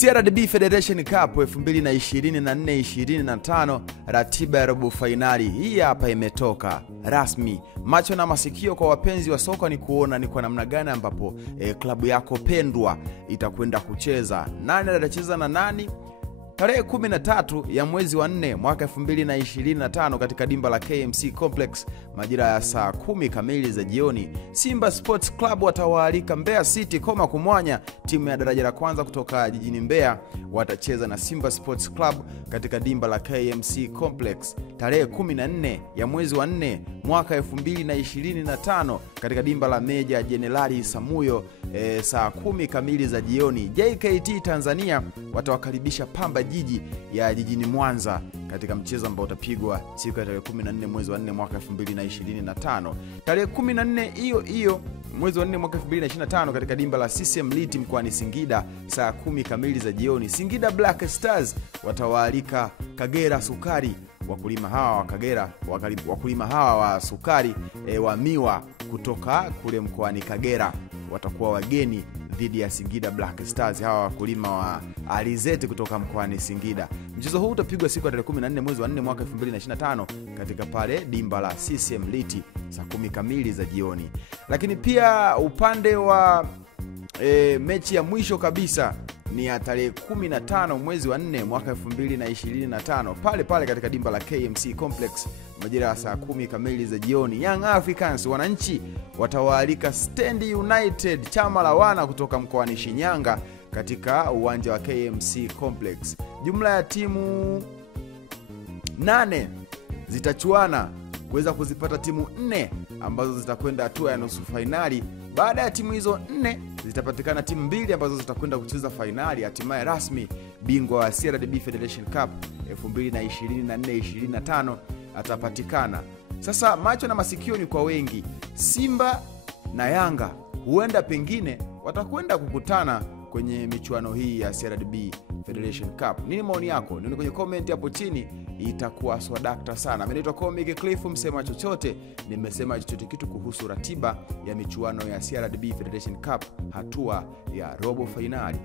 CRDB Federation Cup 2024-25 ratiba ya robo finali hii hapa imetoka rasmi. Macho na masikio kwa wapenzi wa soka ni kuona ni kwa namna gani ambapo klabu yako pendwa itakwenda kucheza. Nani atacheza na nani? Tarehe 13 ya mwezi wa 4 mwaka 2025 katika dimba la KMC Complex majira ya saa 10 kamili za jioni, Simba Sports Club watawaalika Mbeya City Koma Kumwanya, timu ya daraja la kwanza kutoka jijini Mbeya, watacheza na Simba Sports Club katika dimba la KMC Complex tarehe 14 ya mwezi wa 4 mwaka 2025 katika dimba la Meja Jenerali Samuyo saa 10 kamili za jioni. JKT Tanzania watawakaribisha Pamba Jiji ya jijini Mwanza katika mchezo ambao utapigwa siku ya tarehe 14 mwezi wa 4 mwaka 2025. Tarehe 14 hiyo mwezi wa 4 mwaka 2025 katika dimba la CCM Liti mkoani Singida saa 10 kamili za jioni, Singida Black Stars watawaalika Kagera Sukari. Wakulima hawa wa Kagera, wakulima hawa wa sukari wa miwa kutoka kule mkoani Kagera watakuwa wageni dhidi ya Singida Black Stars, hawa wakulima wa alizeti kutoka mkoani Singida. Mchezo huu utapigwa siku ya tarehe 14 mwezi wa 4 mwaka 2025 katika pale dimba la CCM Liti saa 10 kamili za jioni. Lakini pia upande wa mechi ya mwisho kabisa ni ya tarehe 15 mwezi wa 4 mwaka 2025 pale katika dimba la KMC Complex majira ya saa 10 kamili za jioni. Young Africans wananchi watawaalika Stand United chama la wana kutoka mkoani Shinyanga katika uwanja wa KMC Complex. Jumla ya timu 8 zitachuana kuweza kuzipata timu 4 ambazo zitakwenda hatua ya nusu finali. Baada ya timu hizo 4 zitapatikana timu 2 ambazo zitakwenda kucheza finali. Hatimaye rasmi bingwa wa CRDB Federation Cup 2024-25 atapatikana. Sasa macho na masikio ni kwa wengi, Simba na Yanga huenda pengine watakwenda kukutana kwenye michuano hii ya CRDB Federation Cup. Nini maoni yako? Nione kwenye comment hapo chini, itakuwa swadakta sana. Mimi naitwa Comic Cliff, msema chochote, nimesema chochote kitu kuhusu ratiba ya michuano ya CRDB Federation Cup hatua ya robo finali.